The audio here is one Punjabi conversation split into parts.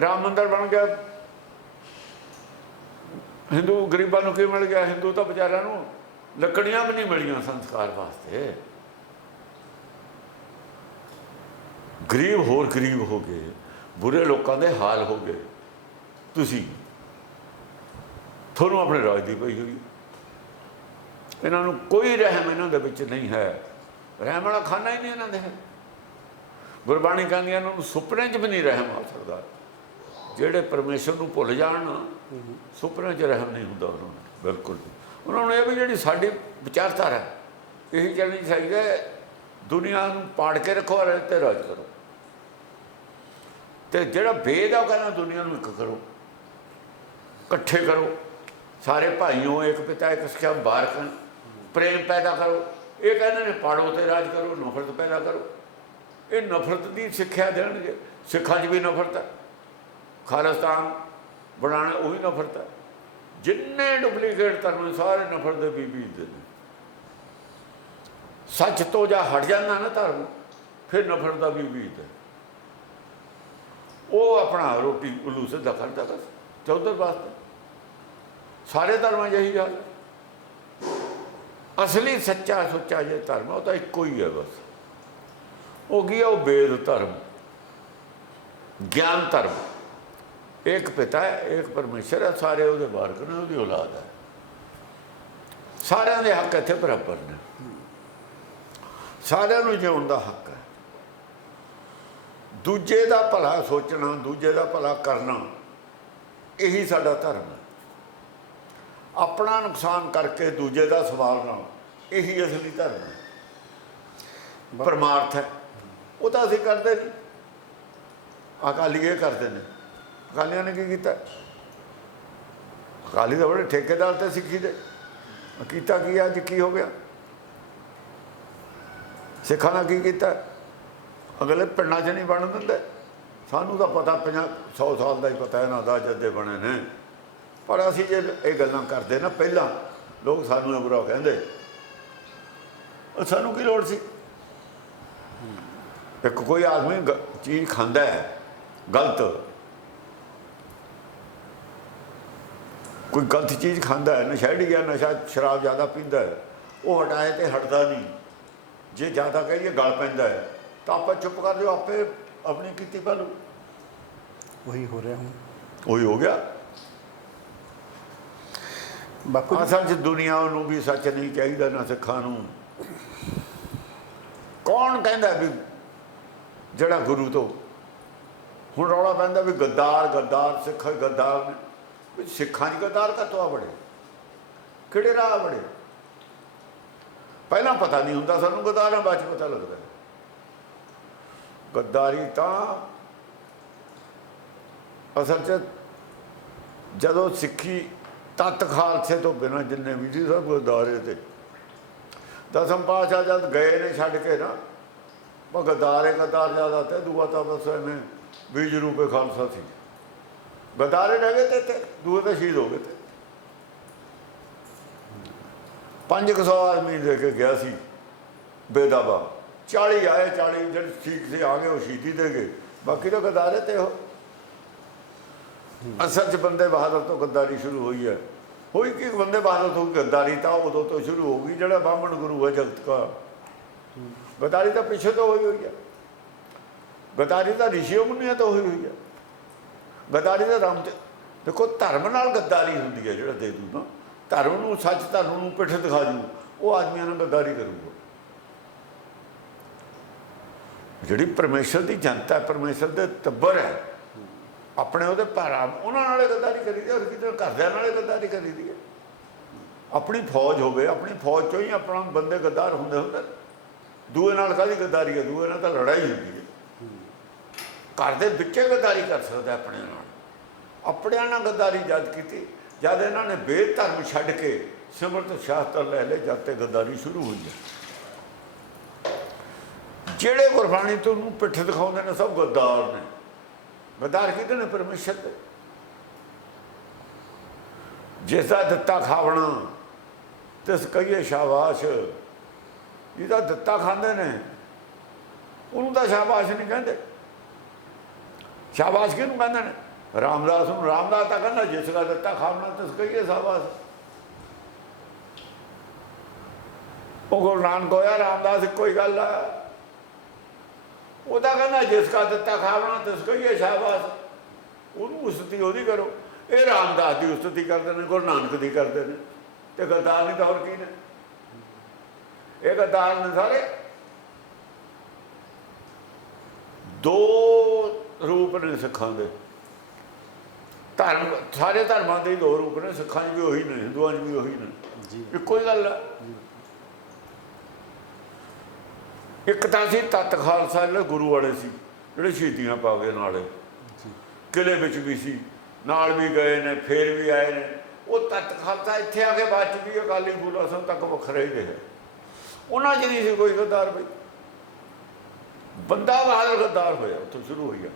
ਰਾਮ ਮੰਦਰ ਬਣ ਗਿਆ। ਹਿੰਦੂ ਗਰੀਬਾਂ ਨੂੰ ਕੀ ਮਿਲ ਗਿਆ? ਹਿੰਦੂ ਤਾਂ ਵਿਚਾਰਿਆਂ ਨੂੰ ਲੱਕੜੀਆਂ ਵੀ ਨਹੀਂ ਮਿਲੀਆਂ ਸੰਸਕਾਰ ਵਾਸਤੇ। ਗਰੀਬ ਹੋਰ ਗਰੀਬ ਹੋ ਗਏ, ਬੁਰੇ ਲੋਕਾਂ ਦੇ ਹਾਲ ਹੋ ਗਏ। ਤੁਸੀਂ, ਤੁਹਾਨੂੰ ਆਪਣੇ ਰਾਜ ਦੀ ਪਈ ਹੋਈ। ਇਹਨਾਂ ਨੂੰ ਕੋਈ ਰਹਿਮ ਇਹਨਾਂ ਦੇ ਵਿੱਚ ਨਹੀਂ ਹੈ। ਰਹਿਮ ਵਾਲਾ ਖਾਨਾ ਹੀ ਨਹੀਂ ਇਹਨਾਂ ਦੇ। ਹੈ ਗੁਰਬਾਣੀ ਕਹਿੰਦੀ ਇਹਨਾਂ ਨੂੰ ਸੁਪਨੇ 'ਚ ਵੀ ਨਹੀਂ ਰਹਿਮ ਆ ਸਕਦਾ। ਜਿਹੜੇ ਪਰਮੇਸ਼ਰ ਨੂੰ ਭੁੱਲ ਜਾਣ ਨਾ, 'ਚ ਰਹਿਮ ਨਹੀਂ ਹੁੰਦਾ ਉਹਨਾਂ ਨੂੰ ਬਿਲਕੁਲ ਉਹਨਾਂ ਨੂੰ ਇਹ ਵੀ ਜਿਹੜੀ ਸਾਡੀ ਵਿਚਾਰਧਾਰਾ ਹੈ ਇਹੀ ਚੱਲਣੀ ਚਾਹੀਦੀ ਹੈ ਦੁਨੀਆ ਨੂੰ ਪਾੜ ਕੇ ਰੱਖੋ ਔਰ ਤੇ ਰਾਜ ਕਰੋ। ਤੇ ਜਿਹੜਾ ਵੇਦ ਆ ਉਹ ਕਹਿੰਦਾ ਦੁਨੀਆ ਨੂੰ ਇੱਕ ਕਰੋ ਇਕੱਠੇ ਕਰੋ। ਸਾਰੇ ਭਾਈਓ ਇੱਕ ਪਿਤਾ ਇੱਕ ਸਿੱਖਿਆ ਬਾਰਕ ਪ੍ਰੇਮ ਪੈਦਾ ਕਰੋ। ਇਹ ਕਹਿੰਦੇ ਨੇ ਪਾੜੋ ਤੇ ਰਾਜ ਕਰੋ ਨਫ਼ਰਤ ਪੈਦਾ ਕਰੋ। ਇਹ ਨਫ਼ਰਤ ਦੀ ਸਿੱਖਿਆ ਦੇਣਗੇ ਸਿੱਖਾਂ 'ਚ ਵੀ ਨਫ਼ਰਤ ਹੈ। ਖਾਲਿਸਤਾਨ ਬਣਾਉਣਾ, ਉਹ ਵੀ ਨਫ਼ਰਤ ਹੈ। ਜਿੰਨੇ ਡੁਪਲੀਕੇਟ ਧਰਮ ਸਾਰੇ ਨਫ਼ਰਤ ਦੇ ਬੀਬੀ ਦੇ ਨੇ। ਸੱਚ ਤੋਂ ਜਾ ਹਟ ਜਾਂਦਾ ਨਾ ਧਰਮ, ਫਿਰ ਨਫ਼ਰਤ ਦਾ ਵੀ ਹੈ। ਉਹ ਆਪਣਾ ਰੋਟੀ ਉੱਲੂ ਸਿੱਧਾ ਕਰਦਾ ਬਸ, ਚੌਧਰ ਵਾਸਤੇ। ਸਾਰੇ ਧਰਮਾਂ 'ਚ ਇਹੀ ਹਾਲ ਅਸਲੀ ਸੱਚਾ ਸੁੱਚਾ ਜੇ ਧਰਮ ਉਹ ਤਾਂ ਇੱਕੋ ਹੀ ਹੈ ਬਸ। ਉਹ ਕੀ ਹੈ? ਉਹ ਵੇਦ ਧਰਮ, ਗਿਆਨ ਧਰਮ। ਇੱਕ ਪਿਤਾ ਹੈ ਇੱਕ ਪਰਮੇਸ਼ਰ ਹੈ ਸਾਰੇ ਉਹਦੇ ਬਾਰਕ ਨੇ ਉਹਦੀ ਔਲਾਦ ਹੈ। ਸਾਰਿਆਂ ਦੇ ਹੱਕ ਇੱਥੇ ਬਰਾਬਰ ਨੇ। ਸਾਰਿਆਂ ਨੂੰ ਜਿਉਣ ਦਾ ਹੱਕ ਹੈ। ਦੂਜੇ ਦਾ ਭਲਾ ਸੋਚਣਾ ਦੂਜੇ ਦਾ ਭਲਾ ਕਰਨਾ ਇਹੀ ਸਾਡਾ ਧਰਮ ਹੈ। ਆਪਣਾ ਨੁਕਸਾਨ ਕਰਕੇ ਦੂਜੇ ਦਾ ਸਵਾਰਨਾ ਇਹੀ ਅਸਲੀ ਧਰਮ ਹੈ। ਪਰਮਾਰਥ ਹੈ। ਉਹ ਤਾਂ ਅਸੀਂ ਕਰਦੇ ਨਹੀਂ। ਅਕਾਲੀ ਇਹ ਕਰਦੇ ਨੇ। ਅਕਾਲੀਆਂ ਨੇ ਕੀ ਕੀਤਾ? ਅਕਾਲੀ ਤਾਂ ਬੜੇ ਠੇਕੇਦਾਰ ਤੇ ਸਿੱਖੀ ਦੇ। ਕੀਤਾ ਕੀ ਅੱਜ ਕੀ ਹੋ ਗਿਆ? ਸਿੱਖਾਂ ਨੇ ਕੀ ਕੀਤਾ? ਅਗਲੇ ਪਿੰਡਾਂ 'ਚ ਨਹੀਂ ਬਣ ਦਿੰਦੇ। ਸਾਨੂੰ ਤਾਂ ਪਤਾ 50 100 ਸਾਲ ਦਾ ਹੀ ਪਤਾ ਇਹਨਾਂ ਦਾ ਜਦ ਦੇ ਬਣੇ ਨੇ। ਪਰ ਅਸੀਂ ਜੇ ਇਹ ਗੱਲਾਂ ਕਰਦੇ ਨਾ, ਪਹਿਲਾਂ ਲੋਕ ਸਾਨੂੰ ਇਹ ਬੁਰਾ ਕਹਿੰਦੇ। ਸਾਨੂੰ ਕੀ ਲੋੜ ਸੀ? ਇੱਕ ਕੋਈ ਆਦਮੀ ਗ- ਚੀਜ਼ ਖਾਂਦਾ ਹੈ, ਗਲਤ ਕੋਈ ਗਲਤ ਚੀਜ਼ ਖਾਂਦਾ ਹੈ ਨਸ਼ੇੜੀ ਗਿਆ ਨਸ਼ਾ ਸ਼ਰਾਬ ਜ਼ਿਆਦਾ ਪੀਂਦਾ ਹੈ ਉਹ ਹਟਾਏ ਤੇ ਹਟਦਾ ਨਹੀਂ। ਜੇ ਜ਼ਿਆਦਾ ਕਹੀਏ ਗਲ ਪੈਂਦਾ ਹੈ। ਤਾਂ ਆਪਾਂ ਚੁੱਪ ਕਰ ਜਾਓ ਆਪੇ ਆਪਣੀ ਕੀਤੀ ਭਾਲੂ ਉਹੀ ਹੋ ਰਿਹਾ ਹੁਣ। ਉਹੀ ਹੋ ਗਿਆ। ਬਾਪੂ ਅਸਲ 'ਚ ਦੁਨੀਆ ਨੂੰ ਵੀ ਸੱਚ ਨਹੀਂ ਚਾਹੀਦਾ ਨਾ ਸਿੱਖਾਂ ਨੂੰ। ਕੌਣ ਕਹਿੰਦਾ ਵੀ ਜਿਹੜਾ ਗੁਰੂ ਤੋਂ? ਹੁਣ ਰੌਲਾ ਪੈਂਦਾ ਵੀ ਗੱਦਾਰ ਗੱਦਾਰ ਸਿੱਖ ਗੱਦਾਰ ਨੇ। ਸਿੱਖਾਂ ਦੀ ਗੱਦਾਰ ਕਾਤੋਂ ਆ ਬੜੇ, ਕਿਹੜੇ ਰਾਹ ਬੜੇ? ਪਹਿਲਾਂ ਪਤਾ ਨਹੀਂ ਹੁੰਦਾ ਸਾਨੂੰ, ਗਦਾਰਾਂ ਬਾਅਦ 'ਚ ਪਤਾ ਲੱਗਦਾ। ਗੱਦਾਰੀ ਤਾਂ ਅਸਲ 'ਚ ਜਦੋਂ ਸਿੱਖੀ ਤਤ ਖਾਲਸੇ ਤੋਂ ਬਿਨਾਂ ਜਿੰਨੇ ਵੀ ਸੀ ਸਭ ਗਦਾਰੇ ਤੇ। ਦਸਮ ਪਾਸ਼ਾ ਜਦ ਗਏ ਨੇ ਛੱਡ ਕੇ ਨਾ ਉਹ ਗਦਾਰੇ ਗਦਾਰ ਜ਼ਿਆਦਾ ਤੇ, ਦੂਆ ਤਾਂ ਬਸ ਇਹਨੇ ਬੀਜ ਰੂਪੇ ਖਾਲਸਾ ਸੀ। ਗਦਾਰੇ ਰਹਿ ਗਏ ਤੇ ਦੂਏ ਤਾਂ ਸ਼ਹੀਦ ਹੋ ਗਏ ਤੇ। 500 ਆਦਮੀ ਦੇ ਕੇ ਗਿਆ ਸੀ ਬੇਦਾਬਾ। 40 ਆਏ 40 ਜਿਹੜੇ ਠੀਕ ਸੇ, ਆ ਗਏ, ਉਹ ਸ਼ਹੀਦੀ ਦੇ ਗਏ। ਬਾਕੀ ਤਾਂ ਗਦਾਰੇ ਤੇ ਹੋ। ਅਸਲ 'ਚ ਬੰਦੇ ਬਹਾਦਰ ਤੋਂ ਗੱਦਾਰੀ ਸ਼ੁਰੂ ਹੋਈ ਹੈ। ਹੋਈ ਕਿ ਬੰਦੇ ਬਹਾਦਰ ਤੋਂ ਗੱਦਾਰੀ ਤਾਂ ਉਦੋਂ ਤੋਂ ਸ਼ੁਰੂ ਹੋ ਗਈ, ਜਿਹੜਾ ਬਾਹਮਣ ਗੁਰੂ ਹੈ ਜਗਤ ਦਾ ਗਦਾਰੀ ਤਾਂ ਪਿੱਛੇ ਤੋਂ ਹੋਈ ਹੋਈ ਹੈ। ਗੱਦਾਰੀ ਤਾਂ ਰਿਸ਼ੀ ਮੁਨੀਆਂ ਤੋਂ ਹੋਈ ਹੋਈ ਹੈ। ਗੱਦਾਰੀ ਦਾ ਰਾਮ ਤੇ। ਦੇਖੋ, ਧਰਮ ਨਾਲ ਗੱਦਾਰੀ ਹੁੰਦੀ ਹੈ ਜਿਹੜਾ ਦੇ ਦੂ ਨਾ ਧਰਮ ਨੂੰ ਸੱਚ, ਧਰਮ ਨੂੰ ਪਿੱਠ ਦਿਖਾ ਦੂ ਉਹ ਆਦਮੀਆਂ ਨਾਲ ਗੱਦਾਰੀ ਕਰੂਗਾ। ਜਿਹੜੀ ਪਰਮੇਸ਼ਰ ਦੀ ਜਨਤਾ ਹੈ, ਪਰਮੇਸ਼ਰ ਦੇ ਤੱਬਰ ਹੈ, ਆਪਣੇ ਉਹਦੇ ਭਰਾ, ਉਹਨਾਂ ਨਾਲੇ ਗੱਦਾਰੀ ਕਰੀਦੀ ਔਰ ਕਿਤੇ ਘਰਦਿਆਂ ਨਾਲੇ ਗੱਦਾਰੀ ਕਰੀਦੀ ਹੈ। ਆਪਣੀ ਫੌਜ ਹੋਵੇ, ਆਪਣੀ ਫੌਜ ਚੋਂ ਹੀ ਆਪਣਾ ਬੰਦੇ ਗੱਦਾਰ ਹੁੰਦੇ ਹੁੰਦੇ ਦੂਏ ਨਾਲ ਕਾਹਦੀ ਗੱਦਾਰੀ ਹੈ? ਦੂਏ ਨਾਲ ਤਾਂ ਲੜਾਈ ਹੁੰਦੀ ਹੈ। ਘਰ ਦੇ ਵਿੱਚੇ ਗੱਦਾਰੀ ਕਰ ਸਕਦਾ ਆਪਣੇ ਨਾਲ। ਆਪਣਿਆਂ ਨਾਲ ਗੱਦਾਰੀ ਜਦ ਕੀਤੀ, ਜਦ ਇਹਨਾਂ ਨੇ ਬੇਧਰਮ ਛੱਡ ਕੇ ਸਿਮਰਤ ਸ਼ਾਸਤਰ ਲੈ ਲੈ ਜਦ ਤੇ ਗੱਦਾਰੀ ਸ਼ੁਰੂ ਹੋਈ ਹੈ। ਜਿਹੜੇ ਗੁਰਬਾਣੀ ਤੋਂ ਨੂੰ ਪਿੱਠ ਦਿਖਾਉਂਦੇ ਨੇ, ਸਭ ਗੱਦਾਰ ਨੇ। ਗੱਦਾਰ ਕਿਹਦੇ ਨੇ? ਪਰਮੇਸ਼ਰ ਦੇ। ਜਿਸ ਦਿੱਤਾ ਖਾਵਣਾ, ਤਿਸ ਕਹੀਏ ਸ਼ਾਬਾਸ਼। ਜਿਹਦਾ ਦਿੱਤਾ ਖਾਂਦੇ ਨੇ, ਉਹਨੂੰ ਤਾਂ ਸ਼ਾਬਾਸ਼ ਨਹੀਂ ਕਹਿੰਦੇ। ਸ਼ਾਬਾਸ਼ ਕਿਹਨੂੰ ਕਹਿੰਦੇ ਨੇ ਰਾਮਦਾਸ ਨੂੰ ਰਾਮਦਾਸ ਤਾਂ ਕਹਿੰਦਾ, ਜਿਸ ਦਾ ਦਿੱਤਾ ਖਾਵਣਾ ਤਿਸ ਕਹੀਏ ਸ਼ਾਬਾਸ਼। ਉਹ ਗੁਰੂ ਨਾਨਕ ਹੋਇਆ, ਰਾਮਦਾਸ ਇੱਕੋ ਗੱਲ ਆ। ਉਹਦਾ ਕਹਿੰਦਾ, ਜਿਸ ਦਾ ਦਿੱਤਾ ਖਾਵਣਾ ਤਿਸ ਕਹੀਏ ਸ਼ਾਬਾਸ਼। ਉਹਨੂੰ ਉਸਤਤੀ ਉਹਦੀ ਕਰੋ। ਇਹ ਰਾਮਦਾਸ ਦੀ ਉਸਤਤੀ ਕਰਦੇ ਨੇ, ਗੁਰੂ ਨਾਨਕ ਦੀ ਕਰਦੇ ਨੇ। ਤੇ ਗੱਦਾਰ ਨਹੀਂ ਤਾਂ ਹੋਰ ਕੀ ਨੇ? ਇਹ ਗੱਦਾਰ ਨੇ ਸਾਰੇ ਦੋ ਰੂਪ ਨੇ ਸਿੱਖਾਂ ਦੇ ਧਰਮ ਸਾਰੇ ਧਰਮਾਂ ਦੇ ਹੀ ਦੋ ਰੂਪ ਨੇ ਸਿੱਖਾਂ 'ਚ ਵੀ ਉਹੀ ਨੇ ਹਿੰਦੂਆਂ 'ਚ ਵੀ ਉਹੀ ਨੇ। ਜੀ। ਇੱਕੋ ਹੀ ਗੱਲ ਆ। ਇੱਕ ਤਾਂ ਸੀ ਤਤ ਖਾਲਸਾ ਜਿਹੜੇ ਗੁਰੂ ਵਾਲੇ ਸੀ ਜਿਹੜੇ ਸ਼ਹੀਦੀਆਂ ਪਾ ਗਏ ਨਾਲੇ। ਕਿਲੇ ਵਿੱਚ ਵੀ ਸੀ ਨਾਲ ਵੀ ਗਏ ਨੇ ਫੇਰ ਵੀ ਆਏ ਨੇ। ਉਹ ਤਤ ਖਾਲਸਾ ਇੱਥੇ ਆ ਕੇ ਬਾਅਦ ਚ ਵੀ ਅਕਾਲੀ ਫੂਲਾ ਸਿੰਘ ਤੱਕ ਵੱਖਰਾ ਹੀ ਰਿਹਾ। ਉਹਨਾਂ ਨਹੀਂ ਸੀ ਕੋਈ ਗੱਦਾਰ ਬਈ। ਬੰਦਾ ਬਹਾਦਰ ਗੱਦਾਰ ਹੋਇਆ ਉੱਥੋਂ ਸ਼ੁਰੂ ਹੋਈ ਆ।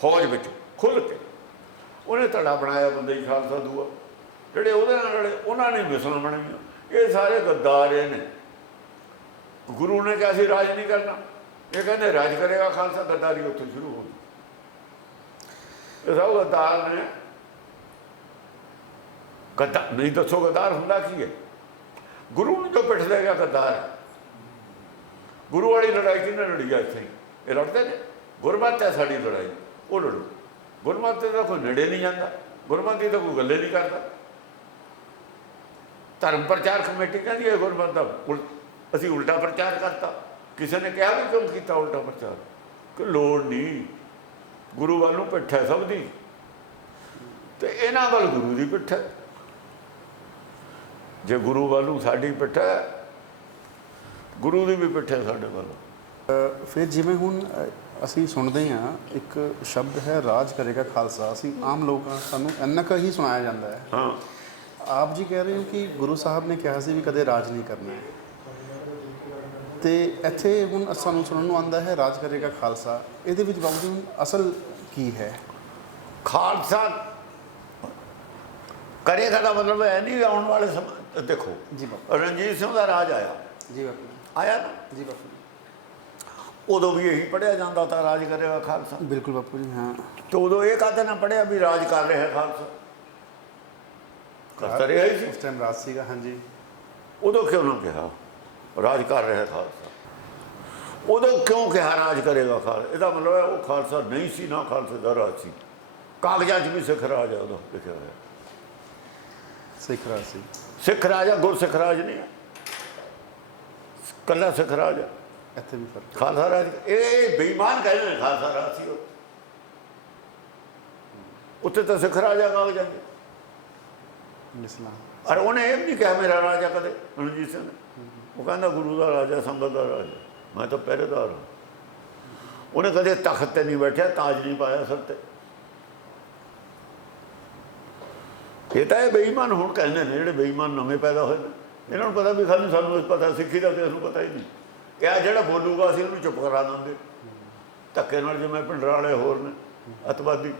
ਫੌਜ ਵਿੱਚ ਖੁੱਲ ਕੇ ਉਹਨੇ ਧੜਾ ਬਣਾਇਆ ਬੰਦੇ ਹੀ ਖਾਲਸਾ ਦੂਆ। ਜਿਹੜੇ ਉਹਦੇ ਨਾਲ ਲੜੇ, ਉਹਨਾਂ ਨੇ ਮੁਸਲਮਾਨ ਬਣਾਈਆਂ ਇਹ ਸਾਰੇ ਗੱਦਾਰ ਇਹ ਨੇ ਗੁਰੂ ਨੇ ਕਿਹਾ ਸੀ, ਰਾਜ ਨਹੀਂ ਕਰਨਾ। ਇਹ ਕਹਿੰਦੇ, ਰਾਜ ਕਰੇਗਾ ਖਾਲਸਾ। ਗੱਦਾਰੀ ਉੱਥੇ ਸ਼ੁਰੂ ਹੋ ਗਈ। ਇਹ ਸਭ ਗੱਦਾਰ ਨੇ ਗੱਦਾਰ ਨਹੀਂ ਦੱਸੋ ਗੱਦਾਰ ਹੁੰਦਾ ਕੀ ਹੈ? ਗੁਰੂ ਨੂੰ ਜੋ ਪਿੱਠ ਦੇਗਾ ਗੱਦਾਰ ਗੁਰੂ ਵਾਲੀ ਲੜਾਈ ਕਿਹਨੇ ਲੜੀ ਆ ਇੱਥੇ? ਇਹ ਲੜਦੇ ਨੇ। ਗੁਰਮਤਿ ਹੈ ਸਾਡੀ ਲੜਾਈ। ਉਹ ਲੜੋ। ਗੁਰਮਤਿ ਦਾ ਕੋਈ ਨੇੜੇ ਨਹੀਂ ਜਾਂਦਾ। ਗੁਰਮਤਿ ਦਾ ਕੋਈ ਗੱਲੇ ਨਹੀਂ ਕਰਦਾ। ਧਰਮ ਪ੍ਰਚਾਰ ਕਮੇਟੀ ਕਹਿੰਦੀ ਹੈ ਗੁਰਮਤਿ ਦਾ ਅਸੀਂ ਉਲਟਾ ਪ੍ਰਚਾਰ ਕਰਤਾ। ਕਿਸੇ ਨੇ ਕਿਹਾ ਵੀ ਕਿਉਂ ਕੀਤਾ ਉਲਟਾ ਪ੍ਰਚਾਰ? ਕਿ ਲੋੜ ਨਹੀਂ। ਗੁਰੂ ਵੱਲ ਨੂੰ ਪਿੱਠ ਹੈ ਸਭ ਦੀ। ਤੇ ਇਹਨਾਂ ਵੱਲ ਗੁਰੂ ਦੀ ਪਿੱਠ ਹੈ। ਜੇ ਗੁਰੂ ਵੱਲ ਨੂੰ ਸਾਡੀ ਪਿੱਠ ਹੈ, ਗੁਰੂ ਦੀ ਵੀ ਪਿੱਠ ਹੈ ਸਾਡੇ ਵੱਲ। ਫਿਰ ਜਿਵੇਂ ਹੁਣ ਅਸੀਂ ਸੁਣਦੇ ਹਾਂ ਇੱਕ ਸ਼ਬਦ ਹੈ ਰਾਜ ਕਰੇਗਾ ਖਾਲਸਾ। ਅਸੀਂ ਆਮ ਲੋਕਾਂ ਸਾਨੂੰ ਇੰਨਾ ਕੁ ਹੀ ਸੁਣਾਇਆ ਜਾਂਦਾ ਹੈ। ਹਾਂ। ਆਪ ਜੀ ਕਹਿ ਰਹੇ ਹੋ ਕਿ ਗੁਰੂ ਸਾਹਿਬ ਨੇ ਕਿਹਾ ਸੀ ਵੀ ਕਦੇ ਰਾਜ ਨਹੀਂ ਕਰਨਾ ਹੈ। ਤੇ ਇੱਥੇ ਹੁਣ ਸਾਨੂੰ ਸੁਣਨ ਨੂੰ ਆਉਂਦਾ ਹੈ ਰਾਜ ਕਰੇਗਾ ਖਾਲਸਾ। ਇਹਦੇ ਵਿੱਚ ਬਾਬੂ ਜੀ ਹੁਣ ਅਸਲ ਕੀ ਹੈ? ਖਾਲਸਾ ਕਰੇਗਾ ਦਾ ਮਤਲਬ ਹੈ ਨਹੀਂ ਆਉਣ ਵਾਲੇ ਸਮਾਂ ਦੇਖੋ ਜੀ ਬਾਪੂ ਰਣਜੀਤ ਸਿੰਘ ਦਾ ਰਾਜ ਆਇਆ। ਜੀ ਬਾਪੂ ਆਇਆ ਨਾ? ਜੀ ਬਾਪੂ ਉਦੋਂ ਵੀ ਇਹੀ ਪੜਿਆ ਜਾਂਦਾ ਤਾਂ ਰਾਜ ਕਰੇਗਾ ਖਾਲਸਾ। ਬਿਲਕੁਲ ਬਾਪੂ ਜੀ ਹਾਂ। ਤੇ ਉਦੋਂ ਇਹ ਕਾਹਦੇ ਨਾ ਪੜਿਆ ਵੀ ਰਾਜ ਕਰ ਰਿਹਾ ਖਾਲਸਾ? ਕਰਤਾ ਰਿਹਾ ਹੀ ਸੀ। ਉਸ ਟਾਈਮ ਰਾਜ ਸੀਗਾ ਹਾਂਜੀ। ਉਦੋਂ ਕਿਉਂ ਨਾ ਕਿਹਾ? ਰਾਜ ਕਰ ਰਿਹਾ ਖਾਲਸਾ। ਉਦੋਂ ਕਿਉਂ ਕਿਹਾ ਰਾਜ ਕਰੇਗਾ ਖਾਲਸਾ? ਇਹਦਾ ਮਤਲਬ ਹੈ ਉਹ ਖਾਲਸਾ ਨਹੀਂ ਸੀ ਨਾ ਖਾਲਸੇ ਦਾ ਰਾਜ ਸੀ। ਕਾਗਜ਼ਾਂ 'ਚ ਵੀ ਸਿੱਖ ਰਾਜ ਹੈ ਉਦੋਂ ਲਿਖਿਆ ਹੋਇਆ। ਸਿੱਖ ਰਾਜ ਸੀ। ਸਿੱਖ ਰਾਜ ਹੈ ਗੁਰਸਿੱਖ ਰਾਜ ਨਹੀਂ ਕੱਲਾ ਸਿੱਖ ਰਾਜ ਇੱਥੇ ਵੀ ਫ਼ਰਕ ਖਾਲਸਾ ਰਾਜ ਇਹ ਬੇਈਮਾਨ ਕਹਿੰਦੇ ਨੇ ਖਾਲਸਾ ਰਾਜ ਸੀ ਉਹ। ਉੱਥੇ ਤਾਂ ਸਿੱਖ ਰਾਜ ਆ ਕਾਗਜ਼ਾਂ 'ਚ ਇਸਲਾਮ ਔਰ ਉਹਨੇ ਇਹ ਵੀ ਨਹੀਂ ਕਿਹਾ ਮੇਰਾ ਰਾਜਾ ਕਦੇ ਰਣਜੀਤ ਸਿੰਘ ਉਹ ਕਹਿੰਦਾ ਗੁਰੂ ਦਾ ਰਾਜਾ ਸੰਗਤ ਦਾ ਰਾਜਾ। ਮੈਂ ਤਾਂ ਪਹਿਰੇਦਾਰ ਹਾਂ। ਉਹਨੇ ਕਦੇ ਤਖਤ ਤੇ ਨਹੀਂ ਬੈਠਿਆ ਤਾਜ ਨਹੀਂ ਪਾਇਆ ਸਿਰ ਤੇ। ਇਹ ਤਾਂ ਇਹ ਬੇਈਮਾਨ ਹੁਣ ਕਹਿੰਦੇ ਨੇ ਜਿਹੜੇ ਬੇਈਮਾਨ ਨਵੇਂ ਪੈਦਾ ਹੋਏ ਨੇ। ਇਹਨਾਂ ਨੂੰ ਪਤਾ ਵੀ ਸਾਨੂੰ ਸਾਨੂੰ ਪਤਾ ਸਿੱਖੀ ਦਾ ਤੇ ਇਸ ਨੂੰ ਪਤਾ ਹੀ ਨਹੀਂ। ਇਹ ਆ ਜਿਹੜਾ ਬੋਲੂਗਾ ਅਸੀਂ ਉਹਨੂੰ ਚੁੱਪ ਕਰਾ ਦਿੰਦੇ। ਧੱਕੇ ਨਾਲ ਜਿਵੇਂ ਪਿੰਡਰ ਵਾਲੇ ਹੋਰ ਨੇ, ਅਤਵਾਦੀ।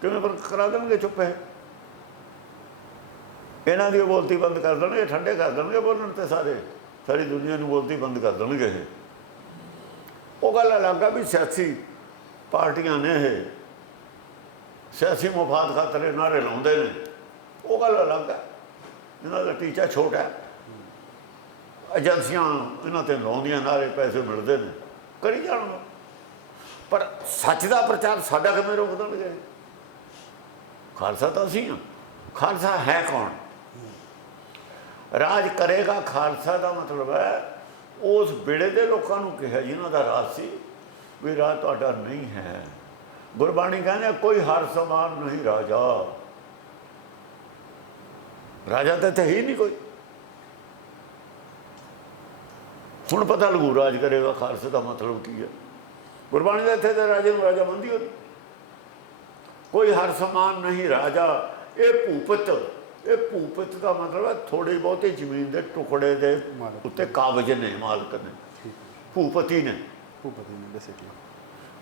ਕਿਵੇਂ ਪਰ ਕਰਾ ਦੇਣਗੇ ਚੁੱਪ ਹੈ ਇਹਨਾਂ ਦੀ ਬੋਲਤੀ ਬੰਦ ਕਰ ਦੇਣਗੇ ਠੰਡੇ ਕਰ ਦੇਣਗੇ ਬੋਲਣ ਤੇ ਸਾਰੇ। ਸਾਰੀ ਦੁਨੀਆ ਨੂੰ ਬੋਲਤੀ ਬੰਦ ਕਰ ਦੇਣਗੇ ਇਹ। ਉਹ ਗੱਲ ਅਲੱਗ ਆ ਵੀ ਸਿਆਸੀ ਪਾਰਟੀਆਂ ਨੇ ਇਹ। ਸਿਆਸੀ ਮੁਫਾਦ ਖਾਤਰ ਇਹ ਨਾਰੇ ਲਾਉਂਦੇ ਨੇ। ਉਹ ਗੱਲ ਅਲੱਗ ਹੈ ਇਹਨਾਂ ਦਾ ਟੀਚਾ ਛੋਟਾ ਹੈ। ਏਜੰਸੀਆਂ ਇਹਨਾਂ ਤੇ ਲਾਉਂਦੀਆਂ ਨਾਰੇ ਪੈਸੇ ਮਿਲਦੇ ਨੇ। ਕਰੀ ਜਾਣ ਪਰ ਸੱਚ ਦਾ ਪ੍ਰਚਾਰ ਸਾਡਾ ਕਿਵੇਂ ਰੋਕ ਦੇਣਗੇ? ਖਾਲਸਾ ਤਾਂ ਅਸੀਂ ਹਾਂ। ਖਾਲਸਾ ਹੈ ਕੌਣ? ਰਾਜ ਕਰੇਗਾ, ਖਾਲਸਾ ਦਾ ਮਤਲਬ ਹੈ, ਉਸ ਵੇਲੇ ਦੇ ਲੋਕਾਂ ਨੂੰ ਕਿਹਾ, ਜਿਨ੍ਹਾਂ ਦਾ ਰਾਜ ਸੀ, ਵੀ ਰਾਜ ਤੁਹਾਡਾ ਨਹੀਂ ਹੈ। ਗੁਰਬਾਣੀ ਕਹਿੰਦੇ ਕੋਈ ਹਰ ਸਮਾਨ ਨਹੀਂ ਰਾਜਾ। ਰਾਜਾ ਤਾਂ ਇੱਥੇ ਹੀ ਨਹੀਂ ਕੋਈ। ਹੁਣ ਪਤਾ ਲੱਗੂ ਰਾਜ ਕਰੇਗਾ ਖਾਲਸੇ ਦਾ ਮਤਲਬ ਕੀ ਹੈ। ਗੁਰਬਾਣੀ ਦੇ ਇੱਥੇ ਦੇ ਰਾਜੇ ਨੂੰ ਰਾਜਾ ਮੰਦੀ ਹੋਣੀ। ਕੋਈ ਹਰ ਸਮਾਨ ਨਹੀਂ ਰਾਜਾ। ਇਹ ਭੂਪਤ ਇਹ ਭੂਪਤ ਦਾ ਮਤਲਬ ਹੈ ਥੋੜੀ ਬਹੁਤੀ ਜ਼ਮੀਨ ਦੇ ਟੁਕੜੇ ਦੇ। ਉੱਤੇ ਕਾਬਜ ਨੇ ਮਾਲਕ ਨੇ। ਹੈ। ਭੂਪਤੀ ਨੇ। ਭੂਪਤੀ ਨੇ ਬੇਸਿਕਲੀ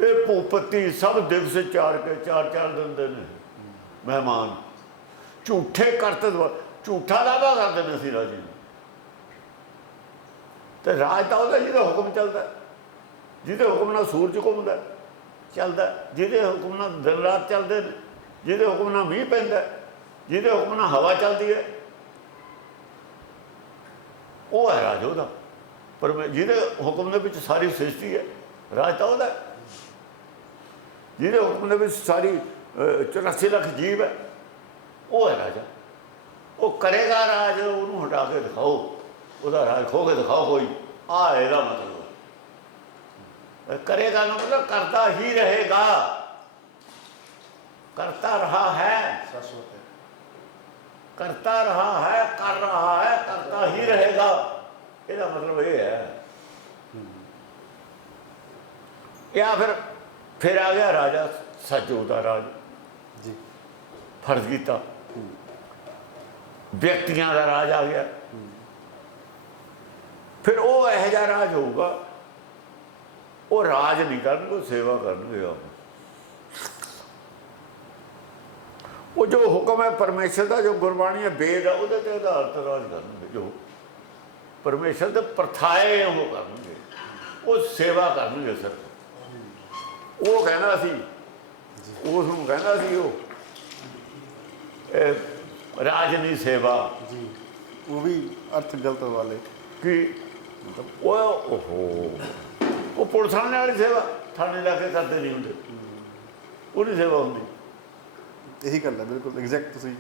ਇਹ ਭੂਪਤੀ ਸਭ ਦਿਵਸ ਚਾਰ ਕੇ ਚਾਰ ਚਾਰ ਦਿੰਦੇ ਨੇ। ਮਹਿਮਾਨ। ਝੂਠੇ ਕਰਤਵ ਝੂਠਾ ਦਾਵਾ ਕਰਦੇ ਨੇ ਸੀ ਰਾਜੇ ਤੇ ਰਾਜ ਤਾਂ ਉਹਦਾ ਜਿਹਦਾ ਹੁਕਮ ਚੱਲਦਾ। ਜਿਹਦੇ ਹੁਕਮ ਨਾਲ ਸੂਰਜ ਘੁੰਮਦਾ ਚੱਲਦਾ। ਜਿਹਦੇ ਹੁਕਮ ਨਾਲ ਦਿਨ ਰਾਤ ਚੱਲਦੇ ਨੇ ਜਿਹਦੇ ਹੁਕਮ ਨਾਲ ਮੀਂਹ ਪੈਂਦਾ ਜਿਹਦੇ ਹੁਕਮ ਨਾਲ ਹਵਾ ਚੱਲਦੀ ਹੈ। ਉਹ ਹੈ ਰਾਜ ਉਹਦਾ। ਪਰ ਜਿਹਦੇ ਹੁਕਮ ਦੇ ਵਿੱਚ ਸਾਰੀ ਸ੍ਰਿਸ਼ਟੀ ਹੈ ਰਾਜ ਤਾਂ ਉਹਦਾ ਜਿਹਦੇ ਹੁਕਮ ਦੇ ਵਿੱਚ ਸਾਰੀ ਅਹ, 84 ਲੱਖ ਜੀਵ ਹੈ ਉਹ ਹੈ ਰਾਜਾ। ਉਹ ਕਰੇਗਾ ਰਾਜ ਉਹਨੂੰ ਹਟਾ ਕੇ ਦਿਖਾਓ। ਉਹਦਾ ਰਾਜ ਖੋ ਕੇ ਦਿਖਾਓ ਕੋਈ ਆ ਇਹਦਾ ਮਤਲਬ ਕਰੇਗਾ ਨਾ ਮਤਲਬ ਕਰਦਾ ਹੀ ਰਹੇਗਾ ਕਰਤਾ ਰਹਾ ਹੈ ਸਸਵਤ ਕਰਤਾ ਰਹਾ ਹੈ ਕਰ ਰਹਾ ਹੈ ਕਰਤਾ ਹੀ ਰਹੇਗਾ ਇਹਦਾ ਮਤਲਬ ਇਹ ਹੈ ਜਾਂ ਫਿਰ ਫਿਰ ਆ ਗਿਆ ਰਾਜਾ ਸੱਜੋ ਦਾ ਰਾਜ ਜੀ ਫਰਜ਼ ਕੀਤਾ ਵਿਅਕਤੀਆਂ ਦਾ ਰਾਜ ਆ ਗਿਆ ਫਿਰ ਉਹ ਇਹ ਜਿਹਾ ਰਾਜ ਹੋਊਗਾ ਉਹ ਰਾਜ ਨਹੀਂ ਕਰਨਗੇ ਸੇਵਾ ਕਰਨਗੇ ਆਪ ਉਹ ਜੋ ਹੁਕਮ ਹੈ ਪਰਮੇਸ਼ਰ ਦਾ ਜੋ ਗੁਰਬਾਣੀ ਹੈ ਬੇਦ ਹੈ ਉਹਦੇ ਤੇ ਆਧਾਰਿਤ ਰਾਜ ਕਰਨਗੇ ਜੋ ਪਰਮੇਸ਼ਰ ਦੇ ਪਰਥਾਏ ਉਹ ਕਰਨਗੇ ਉਹ ਸੇਵਾ ਕਰਨਗੇ ਸਰ ਉਹ ਕਹਿੰਦਾ ਸੀ ਉਸ ਨੂੰ ਕਹਿੰਦਾ ਸੀ ਉਹ ਰਾਜ ਨਹੀਂ ਸੇਵਾ। ਜੀ ਉਹ ਵੀ ਅਰਥ ਗਲਤ ਵਾਲੇ। ਕਿ ਓਏ ਓਹੋ। ਉਹ ਪੁਲਿਸ ਥਾਣੇ ਵਾਲੀ ਸੇਵਾ। ਥਾਣੇ ਲਾ ਕੇ ਕਰਦੇ ਨਹੀਂ ਹੁੰਦੇ। ਉਹਦੀ ਸੇਵਾ ਹੁੰਦੀ। ਇਹੀ ਗੱਲ ਹੈ ਬਿਲਕੁਲ ਐਗਜ਼ੈਕਟ ਤੁਸੀਂ।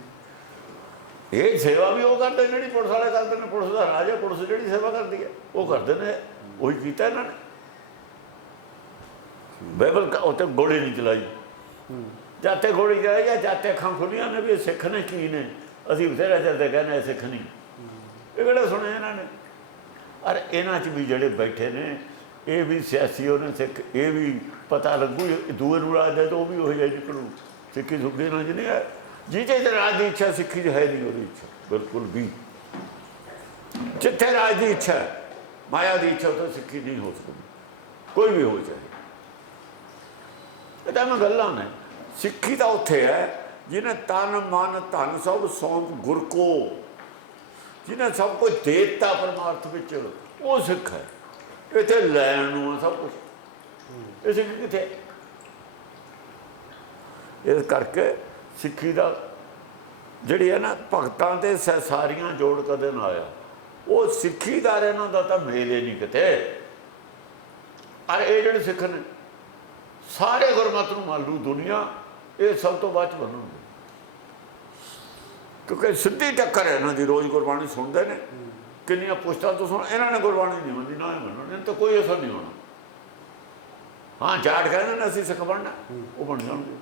ਇਹ ਸੇਵਾ ਵੀ ਉਹ ਕਰਦੇ ਜਿਹੜੀ ਪੁਲਿਸ ਵਾਲੇ ਕਰਦੇ ਨੇ। ਪੁਲਿਸ ਦਾ ਰਾਜ ਹੈ ਪੁਲਿਸ ਜਿਹੜੀ ਸੇਵਾ ਕਰਦੀ ਹੈ ਉਹ ਕਰਦੇ ਨੇ। ਉਹੀ ਕੀਤਾ ਇਹਨਾਂ ਨੇ। ਬੇਬਲ ਉੱਤੇ ਗੋਲੀ ਨਹੀਂ ਚਲਾਈ। ਜਾਤੇ ਗੋਲੀ ਚਲਾਈ ਜਾਂ ਜਾਤੇ ਅੱਖਾਂ ਖੁੱਲੀਆਂ ਨੇ ਵੀ ਇਹ ਸਿੱਖ ਨੇ ਕੀ ਨੇ। ਅਸੀਂ ਬਥੇਰਾ ਚਿਰ ਕਹਿੰਦੇ ਸਿੱਖ ਨਹੀਂ। ਇਹ ਕਿਹੜਾ ਸੁਣਿਆ ਇਹਨਾਂ ਨੇ? ਅਰ ਇਹਨਾਂ 'ਚ ਵੀ ਜਿਹੜੇ ਬੈਠੇ ਨੇ, ਇਹ ਵੀ ਸਿਆਸੀ ਉਹਨੇ ਸਿੱਖ ਇਹ ਵੀ ਪਤਾ ਲੱਗੂ, ਦੂਏ ਨੂੰ ਰਾਜ ਦੇ ਤਾਂ ਉਹ ਵੀ ਉਹ ਜਿਹਾ ਨਿਕਲੂ ਸਿੱਖੀ ਸੁੱਖੀ ਨਾਲ ਜਿਹਨੇ ਹੈ। ਜਿਹਦੇ ਤੇ ਰਾਜ ਦੀ ਇੱਛਾ, ਸਿੱਖੀ 'ਚ ਹੈ ਨਹੀਂ ਉਹਦੀ ਇੱਛਾ, ਬਿਲਕੁਲ ਵੀ। ਜਿੱਥੇ ਰਾਜ ਦੀ ਇੱਛਾ ਮਾਇਆ ਦੀ ਇੱਛਾ ਤੋਂ ਸਿੱਖੀ ਨਹੀਂ ਹੋ ਸਕਦੀ। ਕੋਈ ਵੀ ਹੋ ਜਾਏ। ਇਹ ਤਾਂ ਮੈਂ ਗੱਲਾਂ ਨੇ। ਸਿੱਖੀ ਤਾਂ ਉੱਥੇ ਹੈ, ਜਿਹਨੇ ਤਨ, ਮਨ, ਧਨ, ਸਭ ਸੌਂਪ, ਗੁਰ ਕੋ ਜਿਹਨੇ ਸਭ ਕੁਝ ਦੇ ਦਿੱਤਾ ਪਰਮਾਰਥ ਵਿੱਚ, ਉਹ ਸਿੱਖ ਹੈ। ਇੱਥੇ ਲੈਣ ਨੂੰ ਆ ਸਭ ਕੁਝ। ਇਹ ਸਿੱਖ ਕਿੱਥੇ? ਇਸ ਕਰਕੇ ਸਿੱਖੀ ਦਾ ਜਿਹੜੀ ਹੈ ਨਾ, ਭਗਤਾਂ ਤੇ ਸ- ਜੋੜ ਕਦੇ ਨਾ ਆਇਆ। ਉਹ ਸਿੱਖੀ ਦਾ ਇਹਨਾਂ ਦਾ ਤਾਂ ਮੇਲੇ ਨਹੀਂ ਕਿਤੇ। ਅਰ ਇਹ ਜਿਹੜੇ ਸਿੱਖ ਨੇ, ਸਾਰੇ ਗੁਰਮਤ ਨੂੰ ਮੰਨ ਲੂ ਦੁਨੀਆ, ਇਹ ਸਭ ਤੋਂ ਬਾਅਦ ਚ ਬਣਨਗੇ ਕਿਉਂਕਿ ਸਿੱਧੀ ਟੱਕਰ ਹੈ ਇਹਨਾਂ ਦੀ ਰੋਜ਼ ਗੁਰਬਾਣੀ ਸੁਣਦੇ ਨੇ। ਕਿੰਨੀਆਂ ਪੁਸਤਾਂ ਤੋਂ ਸੁਣ ਇਹਨਾਂ ਨੇ ਗੁਰਬਾਣੀ ਨਹੀਂ ਮੰਨੀ ਨਾ ਇਹਨਾਂ ਤਾਂ ਕੋਈ ਅਸਰ ਨਹੀਂ ਹੋਣਾ। ਹਾਂ ਜਾਟ ਕਹਿੰਦੇ ਨੇ ਅਸੀਂ ਸਿੱਖ ਬਣਨਾ ਉਹ ਬਣ ਜਾਣਗੇ।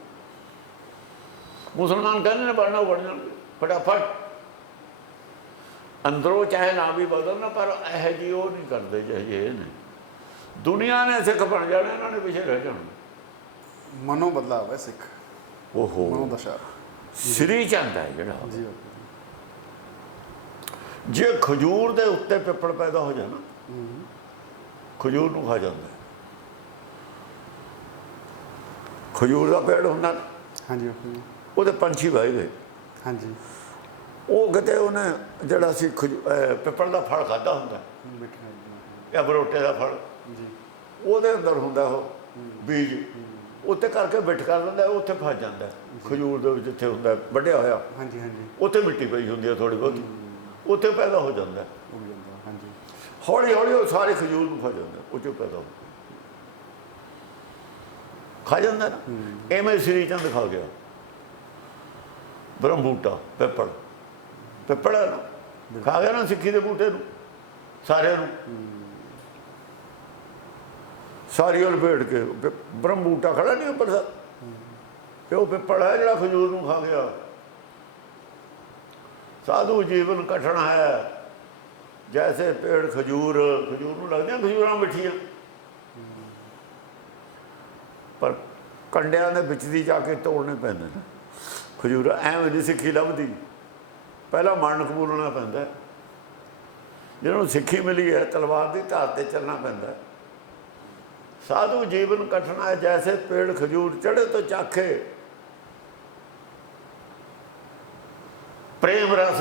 ਮੁਸਲਮਾਨ ਕਹਿੰਦੇ ਨੇ ਬਣਨਾ ਉਹ ਬਣ ਜਾਣਗੇ। ਫਟਾਫਟ। ਅੰਦਰੋਂ ਚਾਹੇ ਨਾ ਵੀ ਬਦਲਣਾ ਪਰ ਇਹ ਜੀ ਉਹ ਨਹੀਂ ਕਰਦੇ ਜਿਹੇ ਇਹ ਨੇ। ਦੁਨੀਆ ਨੇ ਸਿੱਖ ਬਣ ਜਾਣਾ ਇਹਨਾਂ ਨੇ ਪਿੱਛੇ ਰਹਿ ਜਾਣਾ। ਮਨੋ ਬਦਲਾਵ ਹੈ ਸਿੱਖ। ਮਨੋ ਓਹੋ ਦਸ਼ਾ। ਸ੍ਰੀ ਚੰਦ ਹੈ ਜਿਹੜਾ ਜੀ ਜੇ ਖਜੂਰ ਦੇ ਉੱਤੇ ਪਿੱਪਲ ਪੈਦਾ ਹੋ ਜਾਣਾ ਖਜੂਰ ਨੂੰ ਖਾ ਜਾਂਦਾ। ਖਜੂਰ ਦਾ ਪੇੜ ਹੁੰਦਾ ਹਾਂਜੀ ਉਹਦੇ ਪੰਛੀ ਵਾਏ ਗਏ ਹਾਂਜੀ ਉਹ ਕਿਤੇ ਉਹਨੇ ਜਿਹੜਾ ਸੀ ਪਿੱਪਲ ਦਾ ਫਲ ਖਾਦਾ ਹੁੰਦਾ ਜਾਂ ਬਰੋਟੇ ਦਾ ਫਲ ਜੀ ਉਹਦੇ ਅੰਦਰ ਹੁੰਦਾ ਉਹ ਬੀਜ ਉੱਤੇ ਕਰਕੇ ਬਿੱਠ ਕਰ ਉਹ ਉੱਥੇ ਫਸ ਜਾਂਦਾ। ਖਜੂਰ ਦੇ ਵਿੱਚ ਜਿੱਥੇ ਹੁੰਦਾ ਹੈ, ਵੱਢਿਆ ਹੋਇਆ। ਹਾਂਜੀ ਹਾਂਜੀ। ਉੱਥੇ ਮਿੱਟੀ ਪਈ ਹੁੰਦੀ ਹੈ ਥੋੜੀ ਬਹੁਤੀ। ਉੱਥੇ ਪੈਦਾ ਹੋ ਜਾਂਦਾ। ਹੈ। ਉਹ ਵੀ ਜਾਂਦਾ ਹਾਂਜੀ। ਹੌਲੀ ਹੌਲੀ ਉਹ ਸਾਰੇ ਖਜੂਰ ਨੂੰ ਖਾ ਜਾਂਦਾ ਉਹ ਚੋਂ ਪੈਦਾ ਹੋ ਖਾ ਜਾਂਦਾ ਨਾ। ਐਵੇਂ ਸ੍ਰੀ ਚੰਦ ਖਾ ਗਿਆ। ਬ੍ਰਹਮ ਬੂਟਾ ਪਿੱਪਲ। ਪਿੱਪਲ ਖਾ ਗਿਆ ਨਾ ਸਿੱਖੀ ਦੇ ਬੂਟੇ ਨੂੰ ਸਾਰਿਆਂ ਨੂੰ। ਸਾਰੀ ਉਹ ਲਪੇਟ ਕੇ ਬ੍ਰਹਮ ਬੂਟਾ ਖੜਾ ਨਹੀਂ ਉੱਪਰ ਸਾ। ਤੇ ਉਹ ਪਿੱਪਲ ਹੈ ਜਿਹੜਾ ਖਜੂਰ ਨੂੰ ਖਾ ਗਿਆ। ਸਾਧੂ ਜੀਵਨ ਕਠਨ ਹੈ। ਜੈਸੇ ਪੇੜ ਖਜੂਰ ਖਜੂਰ ਨੂੰ ਲੱਗਦੀਆਂ ਖਜੂਰਾਂ ਮਿੱਠੀਆਂ। ਪਰ ਕੰਡਿਆਂ ਦੇ ਵਿੱਚ ਦੀ ਜਾ ਕੇ ਤੋੜਨੇ ਪੈਂਦੇ ਨੇ। ਖਜੂਰ ਐਵੇਂ ਨਹੀਂ ਸਿੱਖੀ ਲੱਭਦੀ। ਪਹਿਲਾਂ ਮਨ ਕਬੂਲਣਾ ਪੈਂਦਾ। ਹੈ। ਜਿਹਨੂੰ ਸਿੱਖੀ ਮਿਲੀ ਹੈ, ਤਲਵਾਰ ਦੀ ਧਾਰ ਤੇ ਚੱਲਣਾ ਪੈਂਦਾ। ਸਾਧੂ ਜੀਵਨ ਕਠਨਾ ਜੈਸੇ ਪੇੜ ਖਜੂਰ ਚੜੇ ਤੋਂ ਚਾਖੇ। ਪ੍ਰੇਮ ਰਸ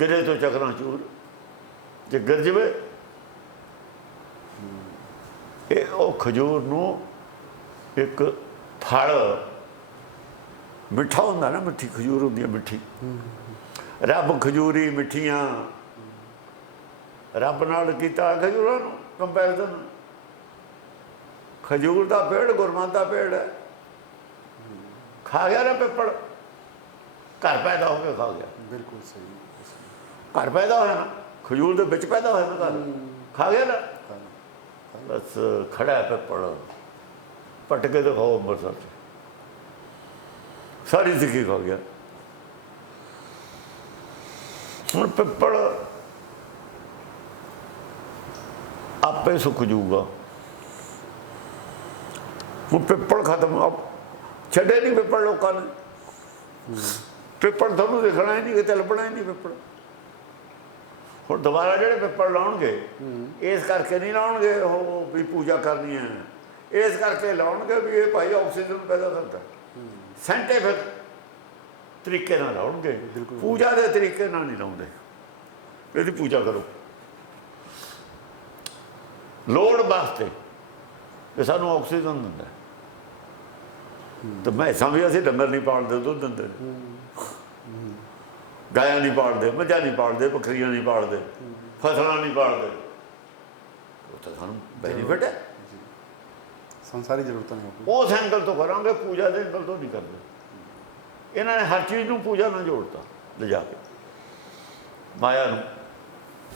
ਗਿਰੇ ਤੋਂ ਚਕਰਾਂ ਚੂਰ। ਜੇ ਗਿਰ ਜਵੇ, ਇਹ ਉਹ ਖਜੂਰ ਨੂੰ ਇੱਕ ਫਲ, ਮਿੱਠਾ ਹੁੰਦਾ ਨਾ, ਮਿੱਠੀ ਖਜੂਰ ਹੁੰਦੀ ਹੈ, ਮਿੱਠੀ। ਰੱਬ ਖਜੂਰੀ ਮਿੱਠੀਆਂ। ਰੱਬ ਨਾਲ ਕੀਤਾ ਖਜੂਰਾਂ ਨੂੰ ਕੰਪੈਰੀਜ਼ਨ ਖਜੂਰ ਦਾ ਪੇੜ ਗੁਰਮਤ ਦਾ ਪੇੜ ਹੈ। ਖਾ ਗਿਆ ਨਾ ਪਿੱਪਲ ਘਰ ਪੈਦਾ ਹੋ ਕੇ ਖਾ ਗਿਆ। ਬਿਲਕੁਲ ਸਹੀ ਘਰ ਪੈਦਾ ਹੋਇਆ ਨਾ ਖਜੂਰ ਦੇ ਵਿੱਚ ਪੈਦਾ ਹੋਇਆ ਨਾ ਘਰ। ਖਾ ਗਿਆ ਨਾ? ਬਸ ਖੜਾ ਹੈ ਪਿੱਪਲ। ਪਟ ਕੇ ਦਿਖਾਓ ਅੰਮ੍ਰਿਤਸਰ ਚ। ਸਾਰੀ ਸਿੱਖੀ ਖਾ ਗਿਆ। ਹੁਣ ਪਿੱਪਲ ਆਪੇ ਸੁੱਕ ਜੂਗਾ। ਹੁਣ ਪਿੱਪਲ ਖਤਮ ਛੱਡੇ ਨਹੀਂ ਪਿੱਪਲ ਲੋਕਾਂ ਨੇ। ਪਿੱਪਲ ਤੁਹਾਨੂੰ ਦਿਖਣਾ ਹੀ ਨਹੀਂ ਕਿਤੇ ਲੱਭਣਾ ਹੀ ਨਹੀਂ ਪਿੱਪਲ ਹੁਣ ਦੁਬਾਰਾ ਜਿਹੜੇ ਪਿੱਪਲ ਲਾਉਣਗੇ ਇਸ ਕਰਕੇ ਨਹੀਂ ਲਾਉਣਗੇ ਉਹ ਵੀ ਪੂਜਾ ਕਰਨੀ ਹੈ ਇਸ ਕਰਕੇ ਲਾਉਣਗੇ ਵੀ ਇਹ ਭਾਈ ਆਕਸੀਜਨ ਪੈਦਾ ਕਰਦਾ। ਸਾਇੰਟੀਫਿਕ ਤਰੀਕੇ ਨਾਲ ਲਾਉਣਗੇ। ਪੂਜਾ ਦੇ ਤਰੀਕੇ ਨਾਲ ਨਹੀਂ ਲਾਉਂਦੇ। ਇਹਦੀ ਪੂਜਾ ਕਰੋ। ਲੋੜ ਵਾਸਤੇ ਕਿ ਸਾਨੂੰ ਆਕਸੀਜਨ ਦਿੰਦਾ। ਤੇ ਮੈਂ ਸਮਝਿਆ ਅਸੀਂ ਡੰਗਰ ਨਹੀਂ ਪਾਲਦੇ ਦੁੱਧ ਦਿੰਦੇ ਗਾਇਆਂ ਨਹੀਂ ਪਾਲਦੇ ਮੱਝਾਂ ਨਹੀਂ ਪਾਲਦੇ ਬੱਕਰੀਆਂ ਨਹੀਂ ਪਾਲਦੇ ਫਸਲਾਂ ਨਹੀਂ ਪਾਲਦੇ। ਉਹ ਤਾਂ ਸਾਨੂੰ ਬੈਨੀਫਿਟ ਹੈ। ਸੰਸਾਰੀ ਜ਼ਰੂਰਤਾਂ ਨੇ ਆਪਣੀ। ਉਸ ਐਂਗਲ ਤੋਂ ਕਰਾਂਗੇ ਪੂਜਾ ਦੇ ਐਂਗਲ ਤੋਂ ਨਹੀਂ ਕਰਦੇ। ਇਹਨਾਂ ਨੇ ਹਰ ਚੀਜ਼ ਨੂੰ ਪੂਜਾ ਨਾਲ ਜੋੜਤਾ ਲਿਜਾ ਕੇ। ਮਾਇਆ ਨੂੰ।